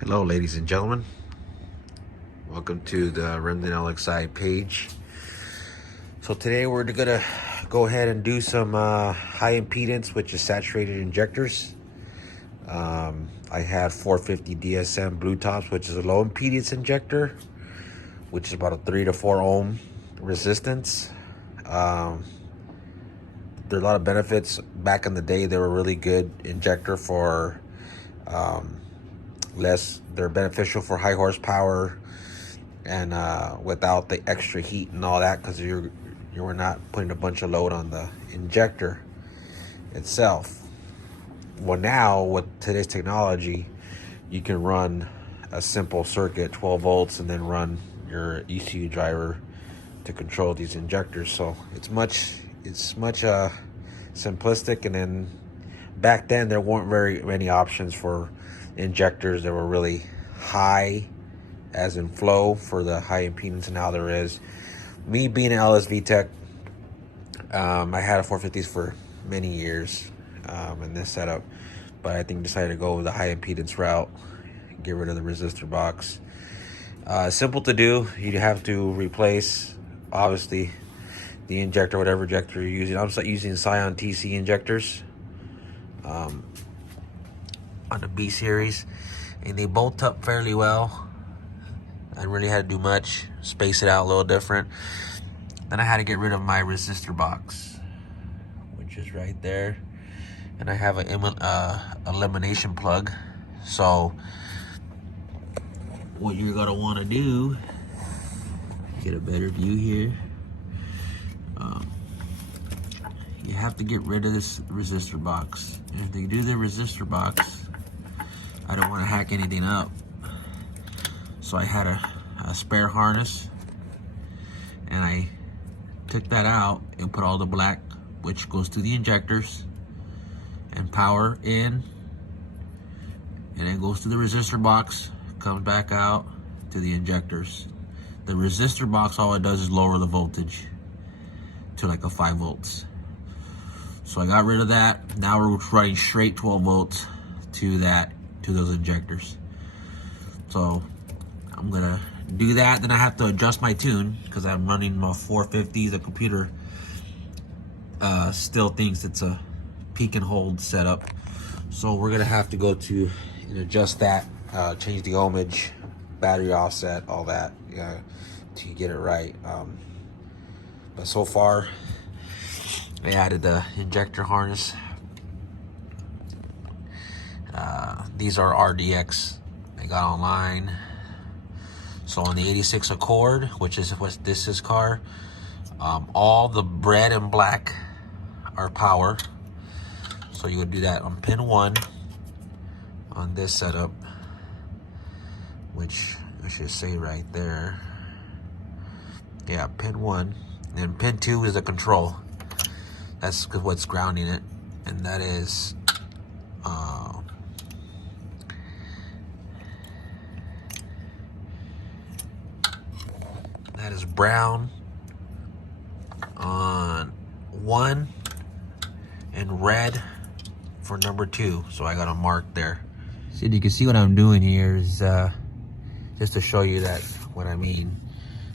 Hello, ladies and gentlemen. Welcome to the Remden LXI page. So today we're gonna go ahead and do some high impedance, which is saturated injectors. I had 450 DSM blue tops, which is a low impedance injector, which is about a 3 to 4 ohm resistance. There are a lot of benefits. Back in the day, they were a really good injector for they're beneficial for high horsepower and without the extra heat and all that, because you were not putting a bunch of load on the injector itself. Well, now with today's technology, you can run a simple circuit, 12 volts, and then run your ECU driver to control these injectors. So it's much simplistic. And then back then there weren't very many options for injectors that were really high, as in flow, for the high impedance. And now there is. Me being an LSV tech, I had a 450s for many years in this setup, but I think decided to go with the high impedance route, get rid of the resistor box. Simple to do. You have to replace, obviously, the injector, whatever injector you're using. I'm using Scion TC injectors on the B series, and they bolt up fairly well. I really had to do much, space it out a little different. Then I had to get rid of my resistor box, which is right there, and I have an elimination plug. So what you're gonna want to do, get a better view here, you have to get rid of this resistor box. And if they do the resistor box, I don't want to hack anything up, so I had a spare harness, and I took that out and put all the black, which goes to the injectors, and power in, and then goes to the resistor box, comes back out to the injectors. The resistor box, all it does is lower the voltage to like a 5 volts. So I got rid of that. Now we're running straight 12 volts to those injectors. So I'm gonna do that. Then I have to adjust my tune because I'm running my 450. The computer still thinks it's a peak and hold setup. So we're gonna have to go to and adjust that, change the ohmage, battery offset, all that, to get it right. But so far, I added the injector harness. These are RDX I got online. So on the 86 Accord, which is what this is car, all the red and black are power. So you would do that on pin 1 on this setup, which I should say right there. Yeah, pin 1. And then pin 2 is the control. That's what's grounding it, and that is brown on 1 and red for number 2. So I got a mark there. So you can see what I'm doing here is just to show you that what I mean.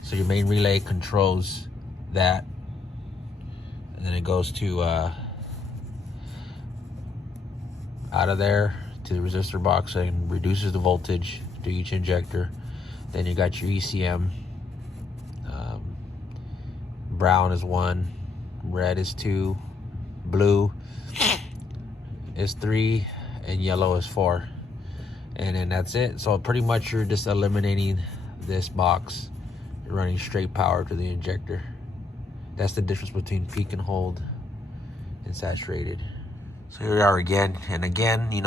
So your main relay controls that, and then it goes to out of there to the resistor box and reduces the voltage to each injector. Then you got your ECM. Brown is 1, red is 2, blue is 3, and yellow is 4. And then that's it. So pretty much you're just eliminating this box. You're running straight power to the injector. That's the difference between peak and hold and saturated. So here we are again. And again, you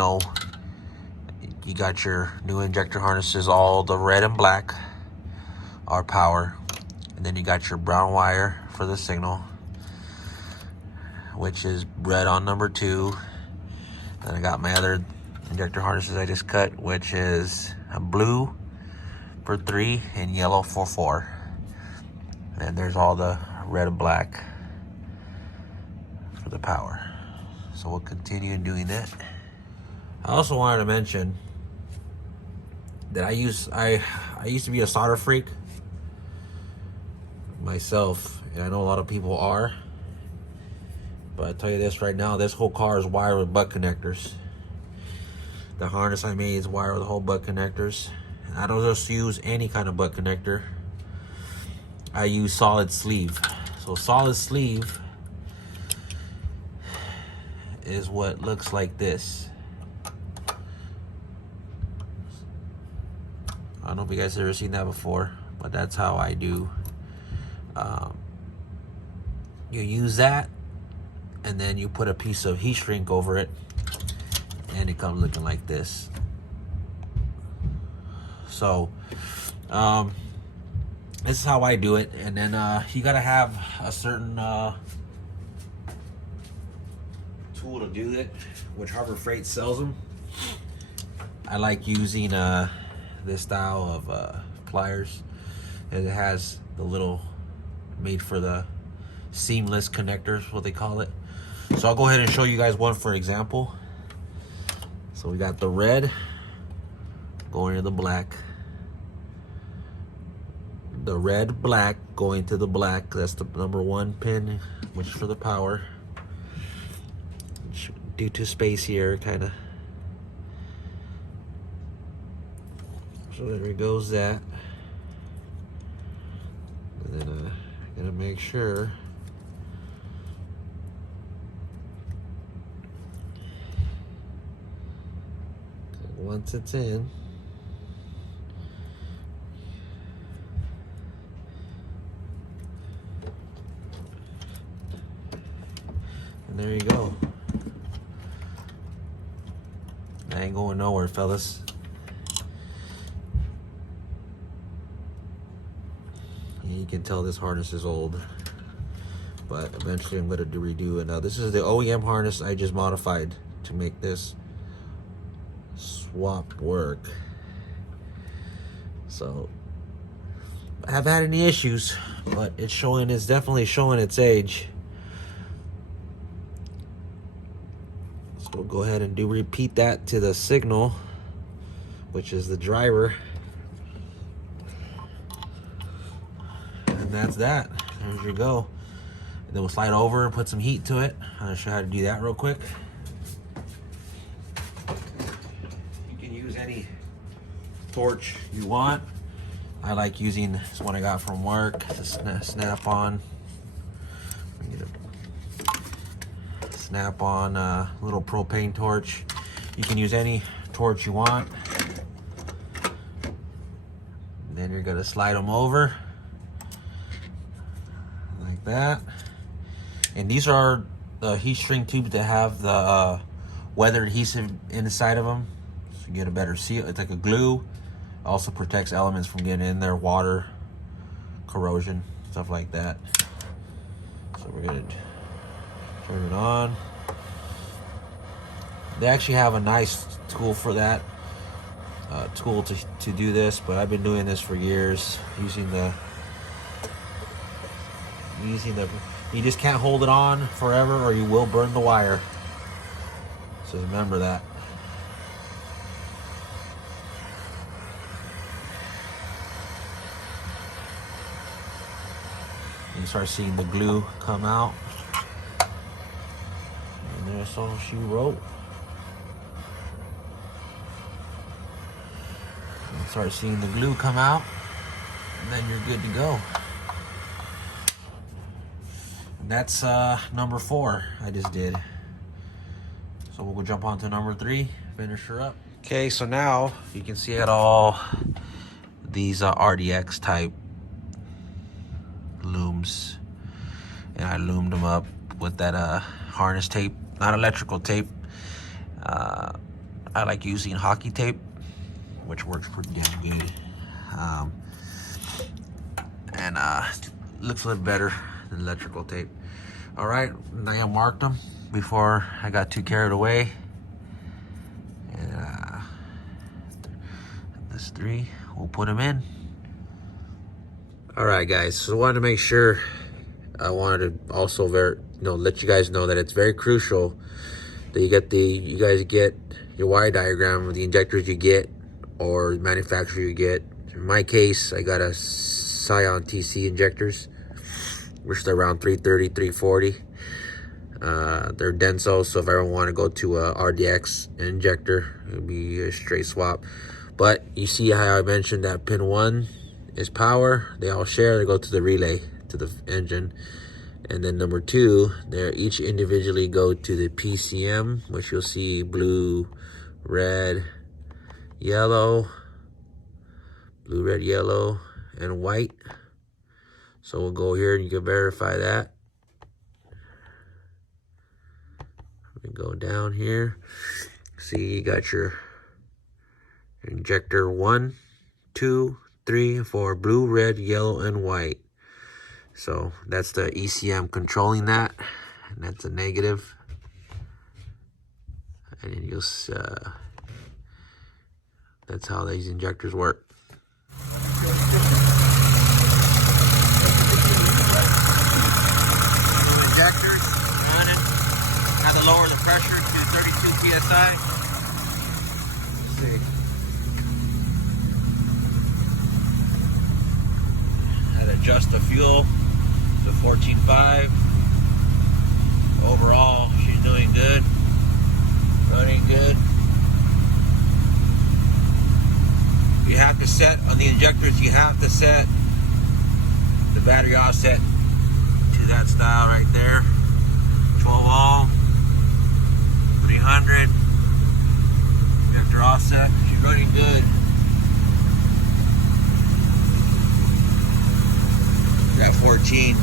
got your new injector harnesses. All the red and black are power. And then you got your brown wire for the signal, which is red on number 2. Then I got my other injector harnesses I just cut, which is a blue for 3 and yellow for 4. And there's all the red and black for the power. So we'll continue doing that. I also wanted to mention that I used to be a solder freak myself, and I know a lot of people are. But I tell you this right now, this whole car is wired with butt connectors. The harness I made is wired with whole butt connectors. I don't just use any kind of butt connector. I use solid sleeve. So solid sleeve is what looks like this. I don't know if you guys have ever seen that before, but that's how I do. You use that, and then you put a piece of heat shrink over it, and it comes looking like this. So this is how I do it. And then you gotta have a certain tool to do it, which Harbor Freight sells them. I like using this style of pliers, and it has the little made for the seamless connectors, what they call it. So I'll go ahead and show you guys one for example. So we got the red going to the black, the red black going to the black. That's the number 1 pin, which is for the power. Due to space here, kind of. So there goes that. And then gotta make sure once it's in, and there you go. I ain't going nowhere, fellas. You can tell this harness is old, but eventually I'm going to redo it. Now this is the OEM harness I just modified to make this swap work. So I haven't had any issues, but it's definitely showing its age. So we'll go ahead and repeat that to the signal, which is the driver. And that's that. There you go. And then we'll slide over and put some heat to it. I'm gonna show you how to do that real quick. You can use any torch you want. I like using this one I got from work, the snap-on. Snap-on little propane torch. You can use any torch you want. And then you're gonna slide them over like that. And these are the heat shrink tubes that have the weather adhesive inside of them, so you get a better seal. It's like a glue. Also protects elements from getting in there, water, corrosion, stuff like that. So we're gonna turn it on. They actually have a nice tool for that, tool to do this, but I've been doing this for years, using the, you just can't hold it on forever or you will burn the wire. So remember that. You start seeing the glue come out. And there's all she wrote. And start seeing the glue come out. And then you're good to go. And that's number 4 I just did. So we'll go jump on to number 3, finish her up. Okay, so now you can see it all, these RDX type looms, and I loomed them up with that harness tape, not electrical tape. I like using hockey tape, which works pretty damn good, and looks a little better than electrical tape. All right, now I marked them before I got too carried away, and this 3, we'll put them in. All right, guys, so I wanted to make sure, I wanted to also let you guys know that it's very crucial that you guys get your wire diagram of the injectors you get or manufacturer you get. In my case, I got a Scion TC injectors, which are around 330, 340. They're denso, so if I ever want to go to a RDX injector, it would be a straight swap. But you see how I mentioned that pin 1 is power. They all share. They go to the relay, to the engine. And then number 2, they each individually go to the PCM, which you'll see blue, red, yellow, blue, red, yellow, and white. So we'll go here and you can verify that. We go down here. See, you got your injector 1, 2, 3, 4, blue, red, yellow, and white. So that's the ECM controlling that, and that's a negative. And then you'll that's how these injectors work. Injectors running. Had to lower the pressure to 32 psi. Let's see. Had to adjust the fuel to 14.5. Overall, she's doing good. Running good. You have to set on the injectors, you have to set the battery offset to that style right there. 12 ohm, 300. Injector offset. She's running good. We're at 14.